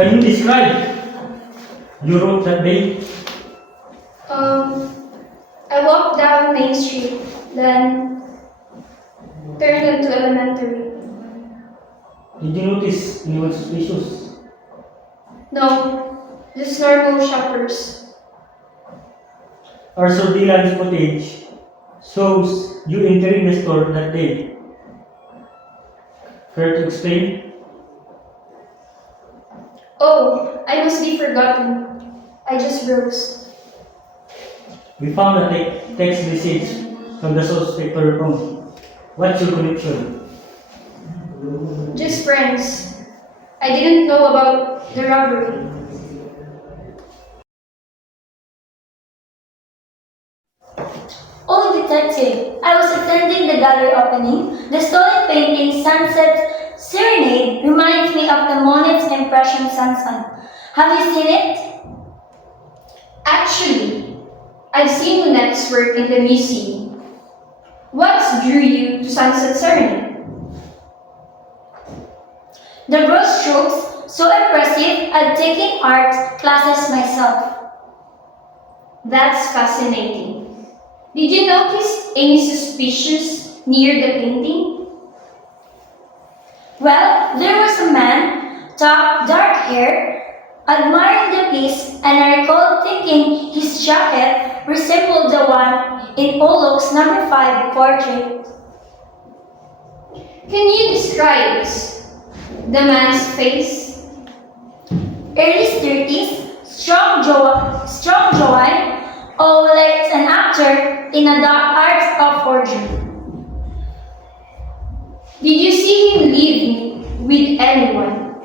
Can you describe your route that day? I walked down Main Street, then turned into elementary. Did you notice anyone suspicious? No, just normal shoppers. Our surveillance footage shows you entering the store that day. Care to explain? Oh, I must be forgotten. I just rose. We found a text message from the suspect to your phone. What's your connection? Just friends. I didn't know about the robbery. Oh, detective, I was attending the gallery opening. The stolen painting Sunset Serenade reminds me of the Monet's Impression Sunset. Have you seen it? Actually, I've seen Lunette's work in the museum. What drew you to Sunset Serenade? The brush strokes, so impressive, I've taken art classes myself. That's fascinating. Did you notice any suspicious near the painting? Well, there was a man, dark hair, admiring the piece, and I recall thinking his jacket resembled the one in Pollock's number 5 portrait. Can you describe the man's face? Early 30s, strong Joanne, or like an actor in a dark art of forgery. Did you see him leave with anyone?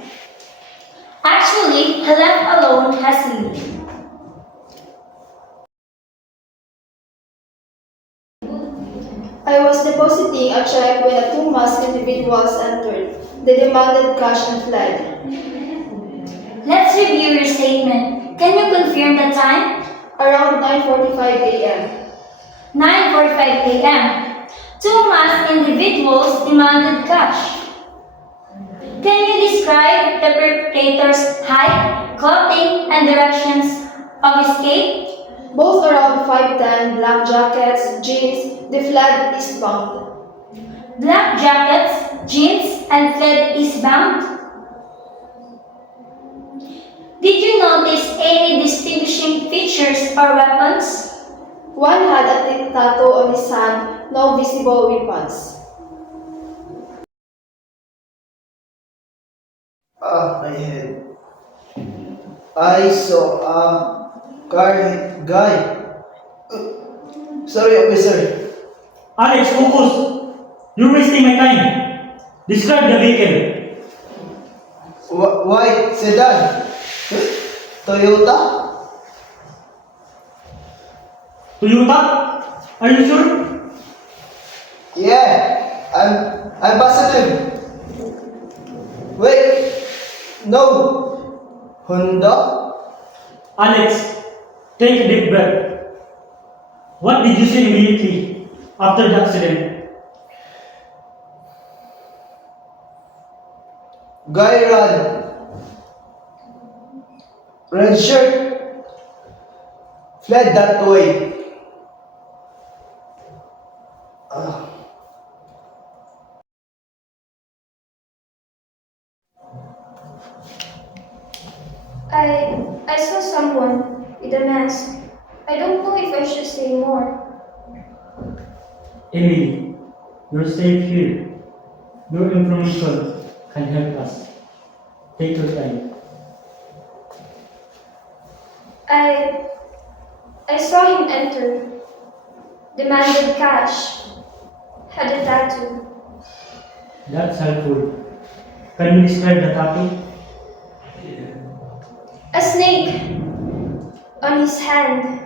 Actually, he left alone hastily. I was depositing a check when the two masked individuals entered. They demanded cash and fled. Let's review your statement. Can you confirm the time? Around 9:45 a.m. 9:45 a.m. Two masked individuals demanded cash. Can you describe the perpetrator's height, clothing, and directions of escape? Both around 5'10", black jackets, jeans, they fled eastbound. Black jackets, jeans, and fled eastbound. Did you notice any distinguishing features or weapons? One had a thick tattoo on his hand, no visible weapons. My head. I saw a car hit guy. Sorry, officer. Alex, focus! You're wasting my time. Describe the vehicle. White sedan. Toyota? Toyota? Are you sure? Yeah, I'm positive. Wait, no. Honda? Alex, take a deep breath. What did you see immediately after the accident? Guy ran. Red shirt. Fled that way. I saw someone with a mask. I don't know if I should say more. Emily, you're safe here. Your information can help us. Take your time. I saw him enter, demanded cash, had a tattoo. That's helpful. Can you describe the tattoo? A snake on his hand.